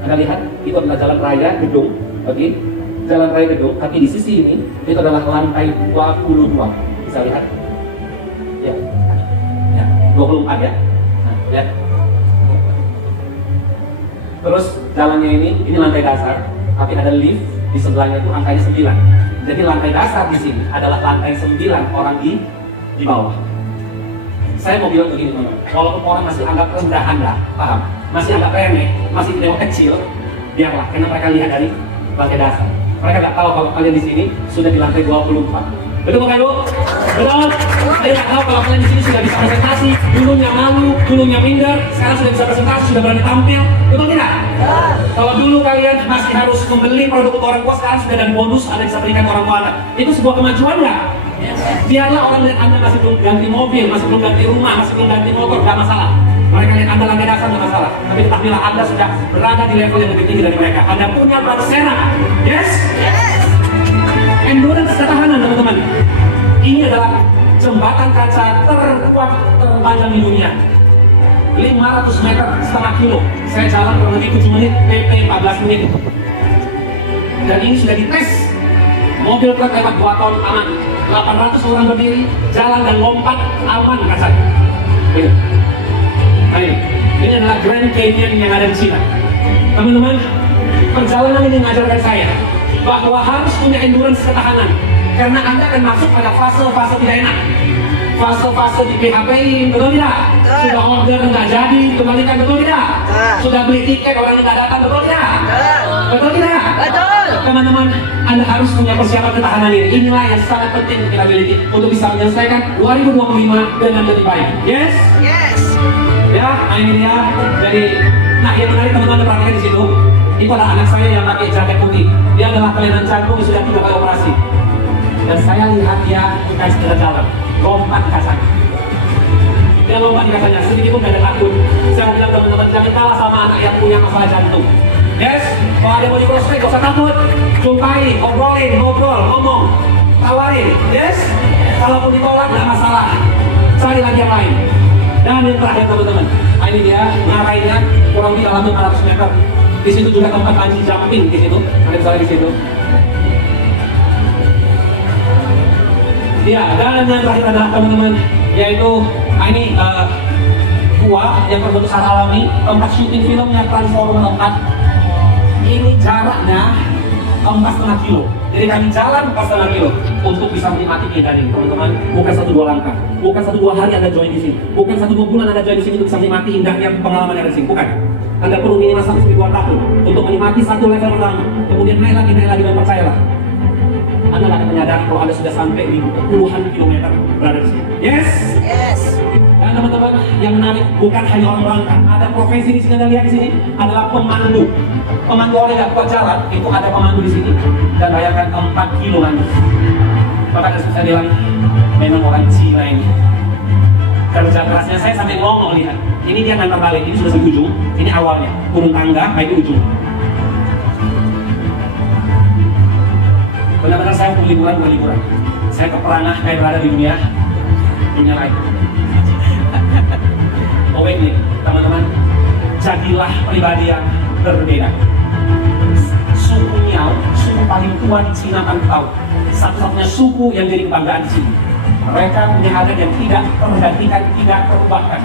Anda lihat, itu adalah jalan raya gedung, oke? Jalan raya gedung. Tapi di sisi ini, itu adalah lantai 22. Bisa lihat? Ya, ya 24 ya. Nah, lihat. Terus jalannya ini lantai dasar, tapi ada lift di sebelahnya itu angkanya 9. Jadi lantai dasar di sini adalah lantai 9 orang di bawah. Saya mau bilang begini teman-teman, walaupun orang masih anggap rendah Anda, paham? Masih anggap remeh, masih dewa kecil, biarlah, karena mereka lihat dari lantai dasar. Mereka nggak tahu kalau kalian di sini sudah di lantai 24. Betul bukan, Bu? Betul? Saya nggak tahu kalau kalian di sini sudah bisa presentasi, dulunya malu, dulunya minder, sekarang sudah bisa presentasi, sudah berani tampil. Betul tidak? Kalau dulu kalian masih harus membeli produk orang tua, sekarang sudah ada bonus, ada bisa berikan orang tua Anda. Itu sebuah kemajuan nggak? Biarlah orang lihat Anda masih belum ganti mobil, masih belum ganti rumah, masih belum ganti motor, nggak masalah. Mereka lihat Anda lantai dasar nggak masalah. Tapi ketahuilah Anda sudah berada di level yang lebih tinggi dari mereka. Anda punya ban serang. Yes? Endurance ketahanan, teman-teman. Ini adalah jembatan kaca terkuat terpanjang di dunia. 500 meter, setengah kilo. Saya jalan kurang lebih 7 menit, PP 14 menit. Dan ini sudah dites. Mobil truk lewat 2 ton aman. 800 orang berdiri, jalan dan lompat aman kacanya. Ini. Nah ini adalah Grand Canyon yang ada di China. Teman-teman, perjalanan ini mengajarkan saya bahwa harus punya endurance ketahanan. Karena Anda akan masuk pada fase-fase tidak enak. Fase-fase di PHP-in, betul tidak? Sudah order nggak jadi, kembalikan, betul tidak? Sudah beli tiket, orang nggak datang, betul tidak? Betul tidak? Betul. Teman-teman, Anda harus punya persiapan ketahanan ini. Inilah yang sangat penting untuk kita miliki untuk bisa menyelesaikan 2025 dengan lebih baik. Yes? Yes. Ya, nah ini dia. Jadi, nah yang menarik teman-teman perhatikan di situ. Itu adalah anak saya yang pakai jaket putih. Dia adalah kelainan jantung yang sudah 3 kali operasi. Dan saya lihat dia bukan sekedar jalan, lompat di kacanya. Dia lompat di kacanya, sedikit pun gak ada takut. Saya mau bilang teman-teman, jangan kalah sama anak yang punya masalah jantung. Yes, kalau ada yang mau di crossfit, gak usah takut. Jumpai, ngobrolin, ngobrol, ngomong, tawarin. Yes, kalaupun ditolak gak masalah. Cari lagi yang lain. Dan yang terakhir teman-teman, nah ini dia ngarainya kurang lebih dalam 500 meter. Di situ juga tempat bungee jumping di situ. Ada misalnya di situ. Ya, dan yang terakhir adalah teman-teman, yaitu ini gua yang berbentuk secara alami, tempat syuting filmnya Transformer 4. Ini jaraknya 4,5 kilo. Jadi kami jalan 4,5 kilo untuk bisa menikmati keindahan ini, teman-teman. Bukan 1-2 langkah, bukan 1-2 hari Anda join di sini, bukan 1-2 bulan Anda join di sini untuk bisa menikmati indahnya pengalaman yang ada di sini. Bukan. Anda perlu minimal 1-2 tahun untuk menikmati satu level pertama, kemudian naik lagi dan percayalah. Anda akan menyadari kalau Anda sudah sampai di puluhan kilometer berada di sini. Yes? Yes. Dan teman-teman, yang menarik bukan hanya orang melangkah. Ada profesi di sini, Anda lihat di sini adalah pemandu. Pemandu orang yang kuat jalan, itu ada pemandu di sini. Dan bayarkan 4 kilo nanti. Maka saya bilang, memang orang Cina ini. Kerja kerasnya saya sampai ngomong lihat. Ini dia ngantar balik, ini sudah di ujung. Ini awalnya, turun tangga, itu ujung. Benar-benar saya untuk liburan, bukan liburan. Saya keperangah kayak berada di dunia lain. Awakening, teman-teman, jadilah pribadi yang berbeda. Suku Miao, suku paling tua di Cina kan tahu. Satu-satunya suku yang jadi kebanggaan di sini. Mereka punya adat yang tidak tergantikan, tidak terubahkan.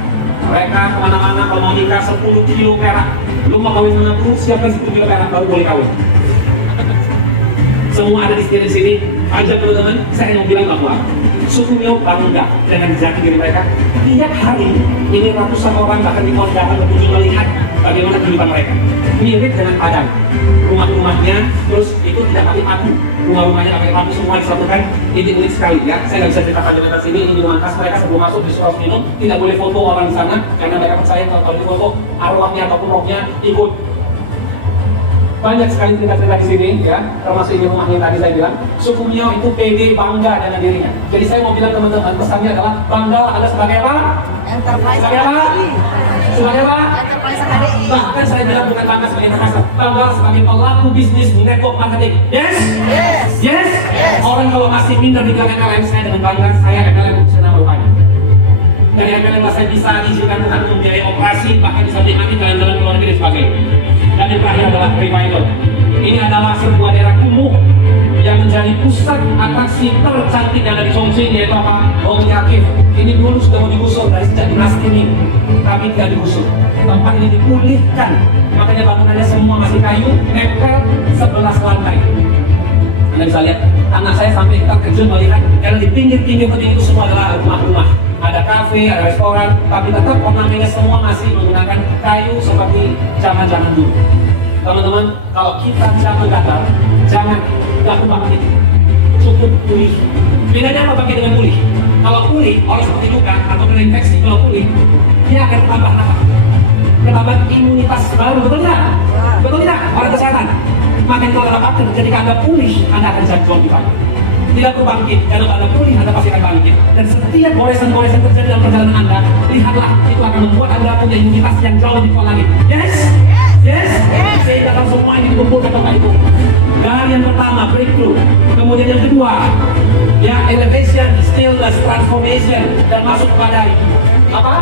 Mereka kemana-mana kalau mau nikah 10 kilo perak. Lu mau kawin sama aku, siapkan 10 kilo perak baru boleh kawin. Semua ada di sini. Aja teman-teman, saya mau bilang bahwa suku Miao bangga dengan jati diri mereka. Tiap hari ini ratusan orang bahkan di datang berkunjung melihat bagaimana kehidupan mereka. Mirip dengan Padang. Rumah-rumahnya terus itu tidak pakai paku. Rumah-rumahnya pakai paku semua disatukan. Ini unik sekali ya. Saya nggak bisa ceritakan di atas sini. Ini minuman khas mereka sebelum masuk di surau minum. Tidak boleh foto orang di sana karena mereka percaya kalau di foto arwahnya ataupun rohnya ikut. Banyak sekali cerita-cerita di sini ya, termasuk ini rumahnya tadi saya bilang. Suku Miao itu pede, bangga dengan dirinya. Jadi saya mau bilang teman-teman, pesannya adalah bangga Anda sebagai apa? Enterprise Sebagai apa? Sebagai apa? Enterprise HDI. Bahkan saya bilang bukan bangga sebagai enterprise, bangga sebagai pelaku bisnis network marketing. Yes? Yes. Yes? Yes. Orang kalau masih minder di bilang MLM, saya dengan bangga, saya MLM profesional rupanya. Dari MLM saya bisa diizinkan Tuhan untuk membiayai operasi, bahkan bisa menikmati jalan-jalan ke luar negeri dan sebagainya. Dan yang terakhir adalah revival. Ini adalah sebuah daerah kumuh yang menjadi pusat atraksi tercantik yang ada di Chongqing, yaitu apa? Gongya Cave. Ini dulu sudah mau digusur dari sejak dinasti Ming, tapi tidak digusur. Tempat ini dipulihkan, makanya bangunannya semua masih kayu, nempel 11 lantai. Anda bisa lihat, anak saya sampai terkejut melihat karena di pinggir-pinggir itu semua adalah rumah-rumah. Ada kafe, ada restoran, tapi tetap ornamennya semua masih menggunakan kayu seperti zaman-zaman dulu. Teman-teman, kalau kita jatuh gatal, jangan nggak aku bangkit. Cukup pulih. Bedanya apa bangkit dengan pulih? Kalau pulih, orang seperti luka atau kena infeksi, kalau pulih, dia akan tambah apa? Menambah imunitas baru, betul tidak? Betul tidak? Orang kesehatan. Makanya kalau Anda bangkit, ketika Anda pulih, Anda akan jadi lebih baik. Tidak berbangkit, kalau Anda pulih, Anda pasti akan bangkit. Dan setiap goresan-goresan terjadi dalam perjalanan Anda, lihatlah, itu akan membuat Anda punya imunitas yang jauh lebih kuat lagi. Yes? Yes? Sehingga langsung main dikumpul ke tempat itu. Dan yang pertama, breakthrough. Kemudian yang kedua, ya, elevation, stillness, transformation, dan masuk kepada apa?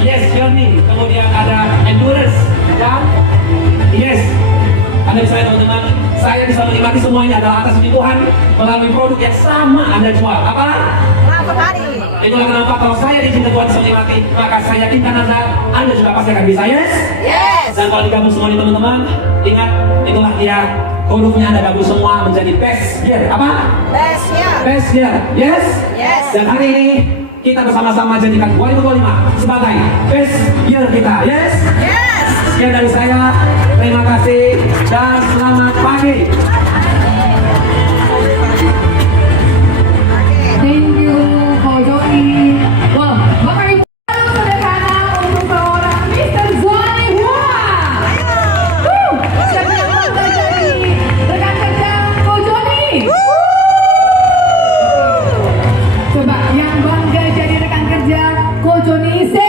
Yes, journey. Kemudian ada endurance, dan yes. Anda bisa lihat teman-teman, saya bisa menikmati semuanya adalah atas izin Tuhan melalui produk yang sama Anda jual. Apa? Selamat hari. Itulah kenapa kalau saya diizinkan Tuhan bisa menikmati, maka saya yakinkan Anda juga pasti akan bisa. Yes? Yes. Dan kalau digabung semuanya teman-teman, ingat, itulah dia hurufnya Anda gabung semua menjadi best year. Apa? Best year. Best year. Yes? Yes. Dan hari ini kita bersama-sama jadikan 2025 sebagai best year kita. Yes? Yes. Sekian dari saya, terima kasih dan selamat pagi. Thank you, Ko Joni. Wow, Bapak Ibu sederhana untuk seorang Mr. Zoni Hua. Siapa yang bangga jadi rekan kerja Ko Joni? Coba yang bangga jadi rekan kerja Ko Joni say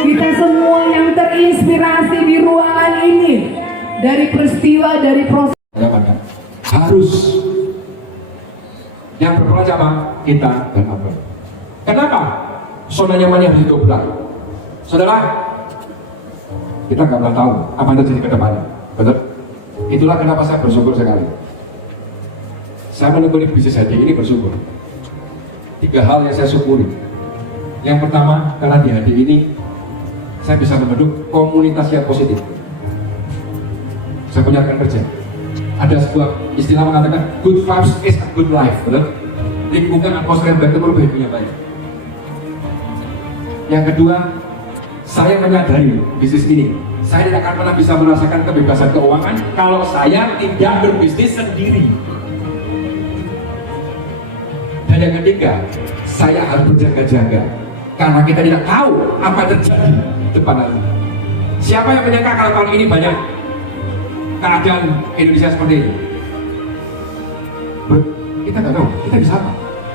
kita semua yang terinspirasi di ruangan ini dari peristiwa, dari proses. Harus yang berperan siapa? Kita dan Abang. Kenapa? Zona nyamannya harus didobrak. Saudara, kita nggak pernah tahu apa yang terjadi ke depannya. Betul? Itulah kenapa saya bersyukur sekali. Saya menekuni bisnis hadi ini bersyukur. 3 hal yang saya syukuri. Yang pertama, karena di hadi ini saya bisa membentuk komunitas yang positif. Saya punya rekan kerja. Ada sebuah istilah mengatakan good vibes is a good life, betul? Lingkungan atmosfer yang baik itu lebih baik. Yang kedua, saya menyadari bisnis ini, saya tidak akan pernah bisa merasakan kebebasan keuangan kalau saya tidak berbisnis sendiri. Dan yang ketiga, saya harus berjaga-jaga karena kita tidak tahu apa yang terjadi depan nanti. Siapa yang menyangka kalau tahun ini banyak keadaan Indonesia seperti ini? Kita nggak tahu, kita bisa apa?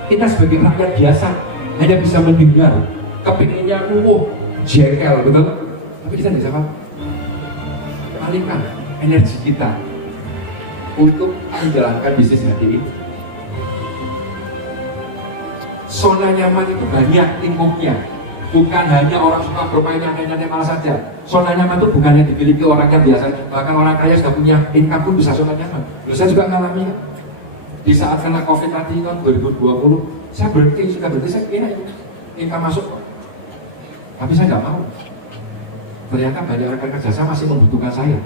Kita sebagai rakyat biasa hanya bisa mendengar, kepinginnya jengkel, betul? Tapi kita bisa apa? Alihkan energi kita untuk menjalankan bisnis hati ini. Zona nyaman itu banyak lingkupnya, bukan hanya orang suka bermain nyantai-nyantai malas saja. Zona nyaman itu bukannya dimiliki orang yang biasa, bahkan orang kaya sudah punya income pun bisa zona nyaman. Saya juga mengalami di saat kena COVID tadi tahun 2020, saya sudah berhenti, saya kira income masuk, tapi saya nggak mau. Ternyata banyak rekan kerja saya masih membutuhkan saya.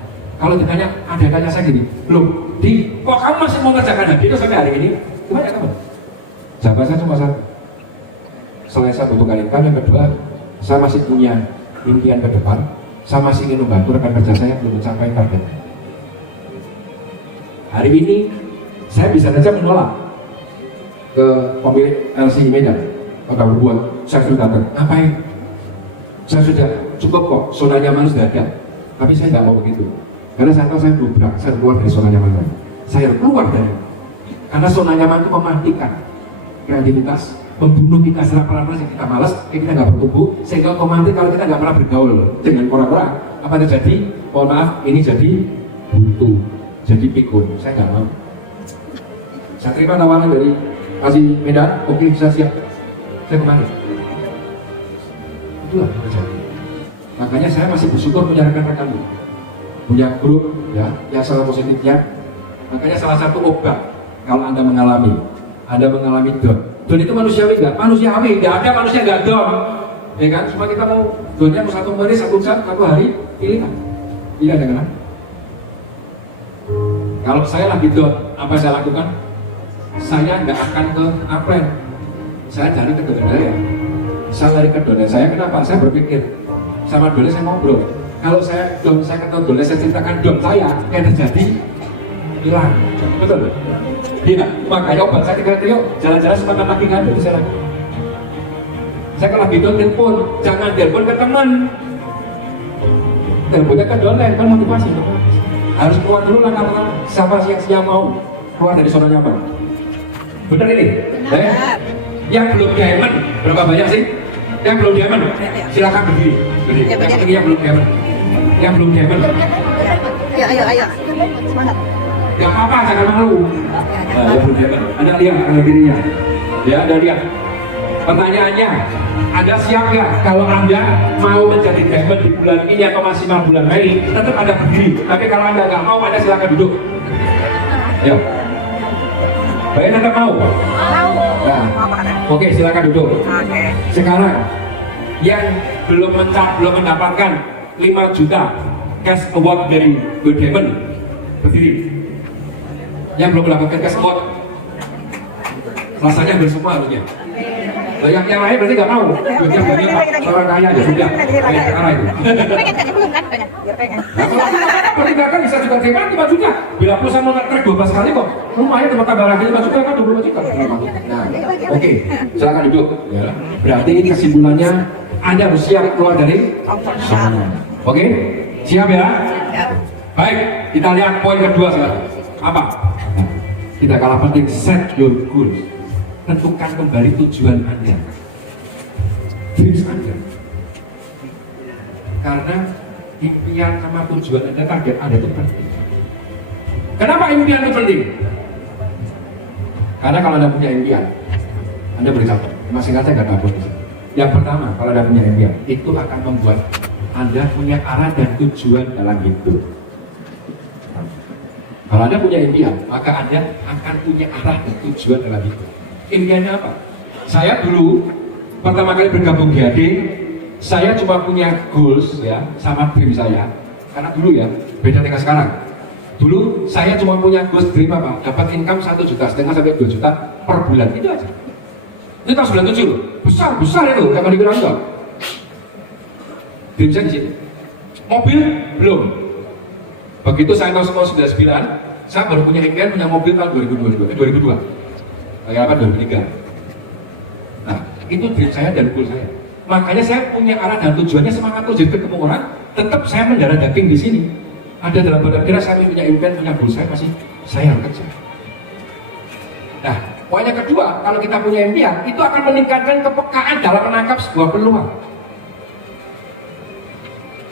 Kalau ditanya, ada tanya saya gini, belum, kok kamu masih mau ngerjakan hadi itu sampai hari ini? Gimana ya teman? Jawaban saya cuma satu. Selain saya butuhkan income, yang kedua, saya masih punya impian ke depan. Saya masih ingin membantu rekan kerja saya belum mencapai target. Hari ini saya bisa saja menolak ke pemilik LC Medan atau berbuat, saya sudah datang, ngapain? Saya sudah cukup kok, zona nyaman sudah ada. Tapi saya nggak mau begitu, karena saya tahu saya dobrak, saya keluar dari zona nyaman tadi. Saya keluar dari, karena zona nyaman itu mematikan kreativitas, membunuh kita secara pelan-pelan yang kita malas, kita nggak bertumbuh, sehingga otomatis kalau kita nggak pernah bergaul dengan orang-orang, apa yang terjadi? Mohon maaf, ini jadi buntu, jadi pikun. Saya nggak mau. Saya terima tawaran dari Kasih Medan, oke bisa siap, saya kemari. Itulah yang terjadi. Makanya saya masih bersyukur punya rekan-rekan, punya grup ya, yang salah positifnya. Makanya salah satu obat kalau Anda mengalami down. Down itu manusiawi nggak? Manusiawi, nggak ada manusia nggak down. Ya kan? Cuma kita mau downnya mau satu hari, satu jam, satu hari, pilihan. Iya dengan. Kalau saya lagi down, apa yang saya lakukan? Saya nggak akan ke upline. Saya cari ke donor saya. Saya lari ke donor saya. Kenapa? Saya berpikir sama donor saya ngobrol. Kalau saya ketemu, saya ceritakan dom saya yang terjadi hilang, betul? Iya, makanya obat saya tiga trio jalan-jalan sebentar lagi nggak ada di sana. Saya kalau gitu telepon, jangan telepon ke teman. Teleponnya ke downline, kan motivasi. Harus keluar dulu langkah-langkah siapa yang mau keluar dari zona nyaman. Benar ini? Yang belum diamond, berapa banyak sih? Yang belum diamond, silakan berdiri. Yang penting yang belum diamond. Yang belum diamond. Ayo. Semangat. Gak apa-apa, jangan malu. Nah, yang belum diamond. Anda lihat kanan kirinya. Ya, Anda lihat. Pertanyaannya, Anda siap nggak kalau Anda mau menjadi diamond di bulan ini atau maksimal bulan Mei? Tetap Anda berdiri. Tapi kalau Anda nggak mau, Anda silakan duduk. Ayo. Baik, tetap mau? Mau. Nah, oke, silakan duduk. Oke. Sekarang yang belum mendapatkan 5 juta cash award dari Go Diamond berdiri. Yang belum mendapatkan cash award rasanya bersemua harusnya. Yang lain berarti nggak mau. Duitnya banyak Pak, orang kaya ya sudah. Kayak sekarang itu. Pengen kan? Belum kan? Pengen. Biar pengen. Pertindakan bisa juga terima 5 juta. Bila perusahaan mau trek 12 kali kok, lumayan tempat tambah lagi 5 juta kan 25 juta. Nah, oke, silakan duduk. Ya. Berarti ini kesimpulannya Anda harus siap keluar dari zona. Oke, siap ya? Baik, kita lihat poin kedua sekarang. Apa? Kita kalah penting, set your goals. Tentukan kembali tujuan Anda, dreams Anda. Karena impian sama tujuan Anda, target Anda itu penting. Kenapa impian itu penting? Karena kalau Anda punya impian, Anda boleh capai. Masih kata nggak takut. Yang pertama, kalau Anda punya impian, itu akan membuat Anda punya arah dan tujuan dalam hidup. Kalau Anda punya impian, maka Anda akan punya arah dan tujuan dalam hidup. Impiannya apa? Saya dulu pertama kali bergabung GAD, saya cuma punya goals ya sama dream saya. Karena dulu ya, beda dengan sekarang. Dulu saya cuma punya goals dream apa? Dapat income 1,5 juta sampai 2 juta per bulan, itu aja. Itu tahun 97, besar itu, jangan dibilang enggak. Dream saya di situ. Mobil belum. Begitu saya tahun 99, saya baru punya impian punya mobil tahun 2002. Kayak apa 2003. Nah, itu dream saya dan goal saya. Makanya saya punya arah dan tujuannya semangat terus. Jadi ketemu orang, tetap saya mendarah daging di sini. Ada dalam benak kira saya punya impian, punya goal saya masih saya kerja. Nah, poin yang kedua, kalau kita punya impian, itu akan meningkatkan kepekaan dalam menangkap sebuah peluang.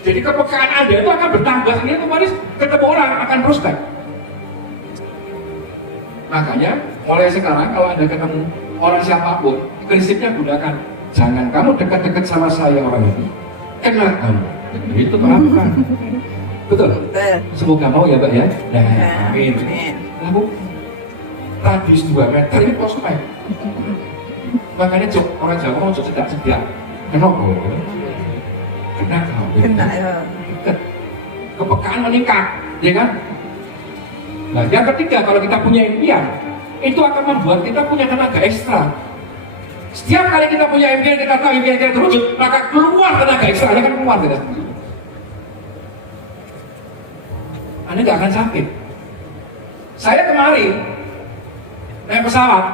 Jadi kepekaan Anda itu akan bertambah sehingga kemarin ketemu orang akan prospek. Makanya mulai sekarang kalau Anda ketemu orang siapapun, prinsipnya gunakan jangan kamu dekat-dekat sama saya orang ini, kenal kamu. Itu melakukan. Betul? Semoga mau ya Mbak ya. Nah, amin. Lalu radius 2 meter ini prospek. Makanya orang Jawa mau cedak kenapa? Kenal. Kepekaan meningkat, ya kan? Nah, yang ketiga, kalau kita punya impian, itu akan membuat kita punya tenaga ekstra. Setiap kali kita punya impian, kita tahu impian kita terwujud, maka keluar tenaga ekstra, ini kan keluar tidak sendiri. Anda nggak akan sakit. Saya kemarin naik pesawat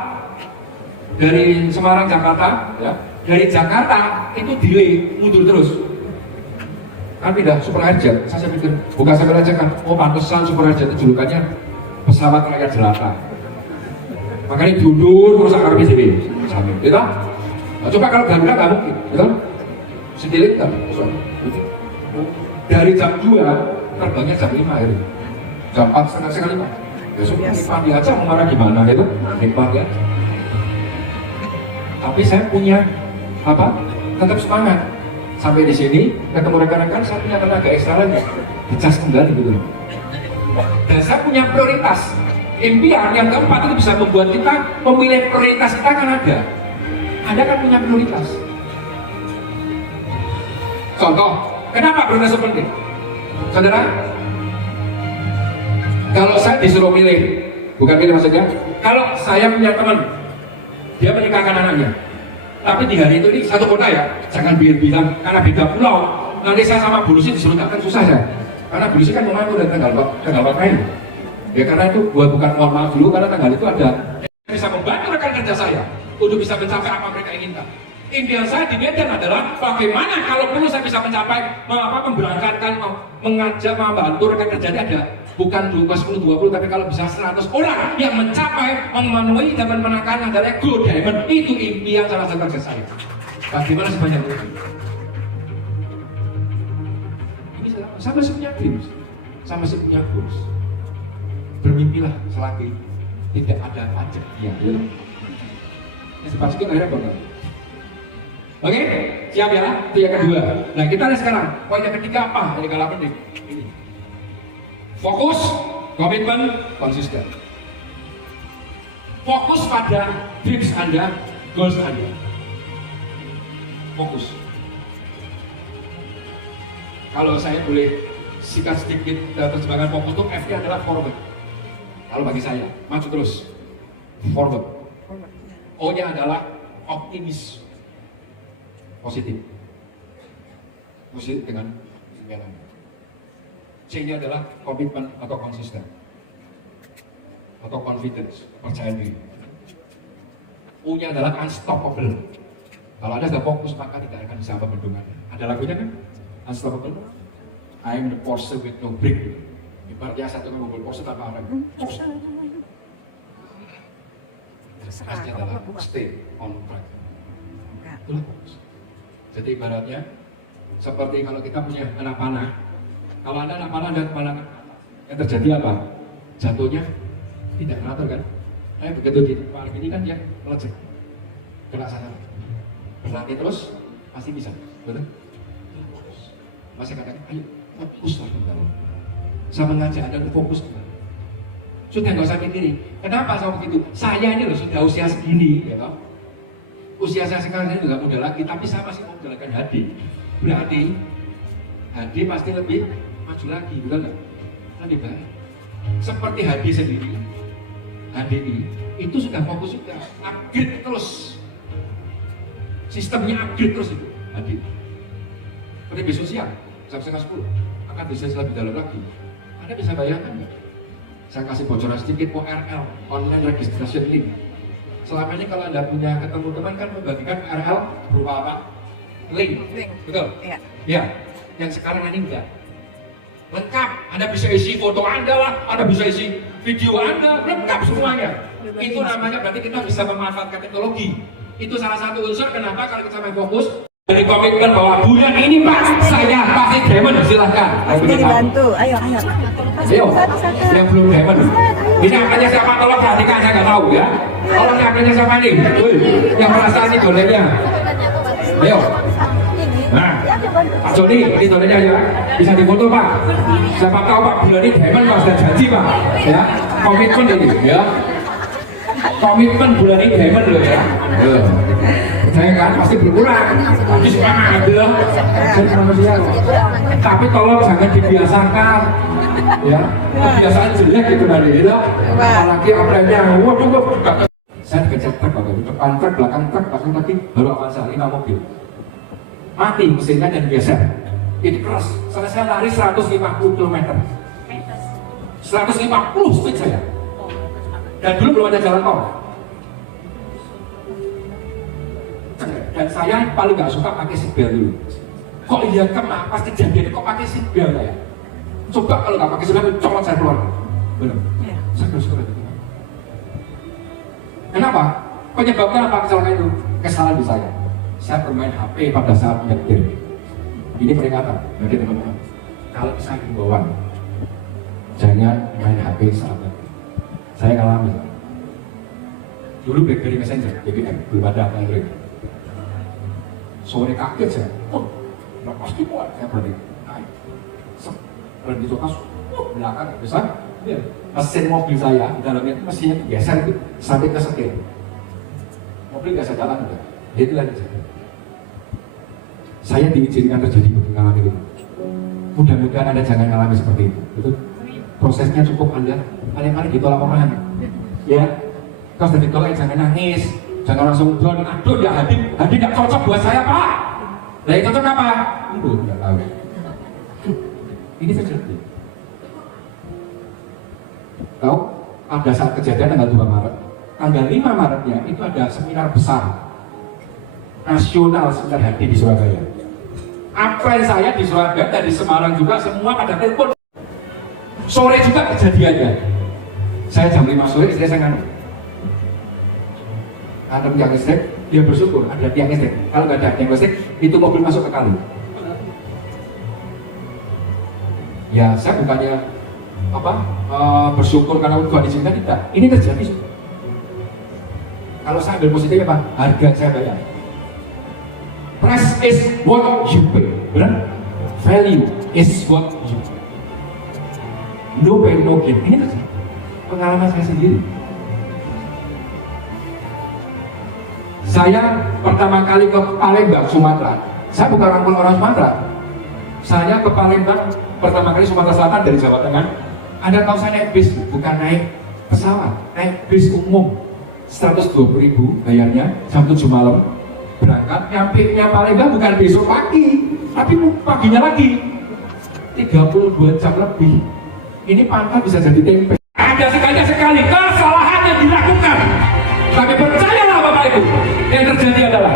dari Semarang Jakarta, ya, dari Jakarta itu delay, mundur terus. Kan pindah super jet, saya pikir bukan super jet kan, oh pantesan super jet itu julukannya pesawat rakyat jelata. Makanya duduk terus akar PCB, sambil, gitu. Nah, coba kalau Garuda nggak mungkin, gitu. Setilik kan, dari jam 2 terbangnya jam 5 akhirnya, jam 4 setengah 5. Besok nikmati aja mau marah gimana gitu, nikmati aja. Tapi saya punya apa? Tetap semangat. Sampai di sini ketemu rekan-rekan, saya punya tenaga ekstra lagi, dicas kembali gitu. Dan saya punya prioritas. Impian yang keempat itu bisa membuat kita memilih prioritas kita kan ada. Anda kan punya prioritas. Contoh, kenapa prioritas itu penting? Saudara, kalau saya disuruh milih, bukan milih maksudnya, kalau saya punya teman, dia menikahkan anaknya, tapi di hari itu ini satu kota ya, jangan bilang karena beda pulau, nanti saya sama Bu Lucy disuruh datang susah saya. Karena Bu Lucy kan memang udah tanggal 4 Mei. Ya karena itu bukan mohon maaf dulu, karena tanggal itu ada bisa membantu rekan kerja saya untuk bisa mencapai apa mereka inginkan. Impian saya di Medan adalah bagaimana kalau perlu saya bisa mencapai memberangkatkan, mengajak, membantu rekan kerjanya ada bukan 10, 20, tapi kalau bisa 100 orang yang mencapai, memenuhi dan memenangkan adalah Gold Diamond. Itu impian salah satu kerja saya. Bagaimana sebanyak itu? Ini sama sih punya dreams, sama sih punya goals. Bermimpilah selagi tidak ada pajak. Ya, ya. Sepasuknya akhirnya bangga. Oke, siap ya? Itu yang kedua. Nah, kita lihat sekarang. Poin yang ketiga apa? Ini kalah penting. Ini. Fokus, komitmen, konsisten. Fokus pada dreams Anda, goals Anda. Fokus. Kalau saya boleh sikat sedikit terjemahan fokus itu F-nya adalah forward. Kalau bagi saya, maju terus. Forward. O-nya adalah optimis. Positif. Positif dengan segalanya. C-nya adalah komitmen atau konsisten. Atau confidence, percaya diri. U-nya adalah unstoppable. Kalau Anda sudah fokus, maka tidak akan bisa membendungan. Ada lagunya kan? Unstoppable. I am the Porsche with no brake. Ibaratnya satu mobil Porsche tanpa rem. S-nya adalah stay on track. Itulah fokus. Jadi ibaratnya seperti kalau kita punya anak panah. Kalau Anda anak panah dan panah, yang terjadi apa? Jatuhnya tidak teratur kan? Begitu di paling ini kan dia melecet, kena sasaran. Berlatih terus pasti bisa, betul? Masih katakan, ayo fokuslah kembali. Saya mengajak Anda untuk fokus kembali. Sudah nggak usah mikirin. Kenapa saya begitu? Saya ini loh sudah usia segini, ya toh? Usia saya sekarang ini juga muda lagi, tapi saya masih mau menjalankan HD. Berarti HD pasti lebih maju lagi, betul nggak? Lebih baik. Seperti HD sendiri, HDI itu sudah fokus, sudah upgrade terus. Sistemnya upgrade terus itu HD. Seperti besok siang, jam 9:30 akan bisa lebih dalam lagi. Anda bisa bayangkan nggak? Saya kasih bocoran sedikit, ORL, Online Registration Link. Selama ini kalau Anda punya ketemu teman kan membagikan URL berupa apa? Link. Betul? Iya. Ya. Yang sekarang ini enggak. Lengkap. Anda bisa isi foto Anda lah, Anda bisa isi video Anda, lengkap semuanya. Itu namanya berarti kita bisa memanfaatkan teknologi. Itu salah satu unsur kenapa kalau kita main fokus dari komitmen bahwa bulan ini Pak, saya pasti diamond, silahkan. Pasti dibantu. Ayo. Ayo, yang belum diamond. Ini angkanya siapa? Tolong perhatikan, saya nggak tahu ya. Tolong angkanya siapa nih? Yang merasa ini dolarnya. Ayo. Nah, Pak Joni, ini dolarnya ya. Bisa difoto Pak. Siapa tahu Pak, bulan ini diamond Pak, sudah janji Pak. Ya, komitmen ini ya. Komitmen bulan ini diamond loh ya. Saya kan pasti berkurang, tapi semangat ya. Tapi tolong jangan dibiasakan, ya. Kebiasaan jelek itu dari itu. Apalagi operatornya, waduh. Saya dikejar truk, depan truk, belakang lagi, baru Avanza 5 mobil. Mati mesinnya dan geser. Itu keras. Saya lari 150 km. 150 speed saya. Dan dulu belum ada jalan tol. Dan saya paling gak suka pakai seatbelt dulu. Kok iya pas kejadian kok pakai seatbelt ya? Coba kalau gak pakai seatbelt, colot saya keluar. Benar? Iya. Saya harus keluar. Kenapa? Penyebabnya apa kecelakaan itu? Kesalahan di saya. Saya bermain HP pada saat nyetir. Ini peringatan bagi teman-teman. Kalau bisa himbauan, jangan main HP saat nyetir. Saya ngalami. Dulu BlackBerry Messenger, BBM, belum ada Android. Sore kaget saya, nggak pasti kuat, saya berhenti naik, berhenti cokas, belakang besar, mesin mobil saya di dalamnya mesinnya geser itu sampai ke setir, mobil nggak bisa jalan juga, itu lagi saya diizinkan terjadi mengalami itu. Mudah-mudahan Anda jangan mengalami seperti itu, betul? Prosesnya cukup Anda paling-paling ditolak orang, ya, kalau sudah ditolak jangan nangis. Jangan langsung down, aduh ya Hadi nggak cocok buat saya Pak. Nah yang cocok apa? Enggak, nggak tahu. Ini terjadi. Tahu? Pada saat kejadian tanggal 2 Maret, tanggal 5 Maretnya itu ada seminar besar nasional seminar hati di Surabaya. Apa saya di Surabaya dan di Semarang juga semua pada telepon. Sore juga kejadiannya. Saya jam 5 sore istri saya nganu. Ada tiang listrik, dia bersyukur ada tiang listrik. Kalau nggak ada tiang listrik, itu mobil masuk ke kali. Ya saya bukannya bersyukur karena Tuhan izinkan, tidak. Ini terjadi. Kalau saya ambil positifnya apa? Harga saya bayar. Price is what you pay. Benar? Value is what you pay. No pain, no gain. Ini terjadi. Pengalaman saya sendiri. Saya pertama kali ke Palembang, Sumatera. Saya bukan orang Sumatera. Saya ke Palembang pertama kali Sumatera Selatan dari Jawa Tengah. Anda tahu saya naik bis, bukan naik pesawat, naik bis umum. 120.000 bayarnya, jam 7 malam. Berangkat, nyampe Palembang bukan besok pagi, tapi paginya lagi. 32 jam lebih. Ini pangkat bisa jadi tempe. Ada sekali kesalahan yang dilakukan. Tapi percayalah Bapak Ibu, yang terjadi adalah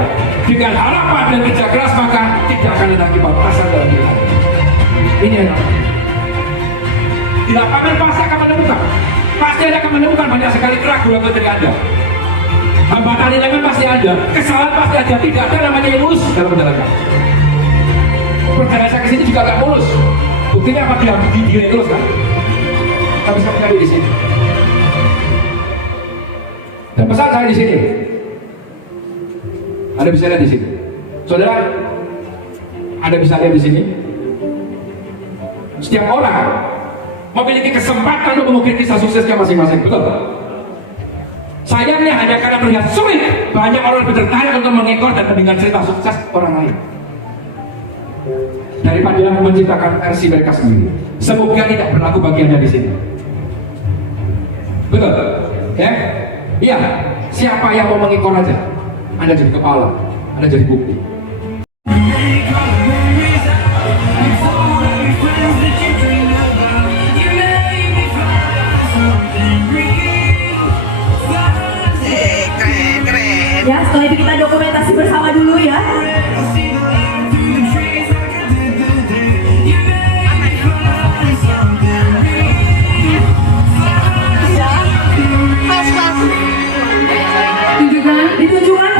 dengan harapan dan kerja keras maka tidak akan ada kebatasan dalam kita. Ini adalah di lapangan pasti akan menemukan, banyak sekali keraguan ketika Anda. Hambatan ringan pasti ada, kesalahan pasti ada, tidak ada namanya yang mulus dalam perjalanan. Perjalanan saya ke sini juga agak mulus. Buktinya apa? Dia terus kan? Tapi saya mencari di sini. Dan pesan saya di sini, Anda bisa lihat di sini, saudara, Anda bisa lihat di sini. Setiap orang memiliki kesempatan untuk mengukir kisah suksesnya masing-masing, betul? Sayangnya hanya karena terlihat sulit, banyak orang lebih tertarik untuk mengekor dan mendengar cerita sukses orang lain daripada menciptakan versi mereka sendiri. Semoga tidak berlaku bagi Anda di sini. Betul? Ya? Iya. Siapa yang mau mengekor aja? Anda jadi kepala, Anda jadi bukti. Ya, setelah itu kita dokumentasi bersama dulu ya. Pas. Ditunjukkan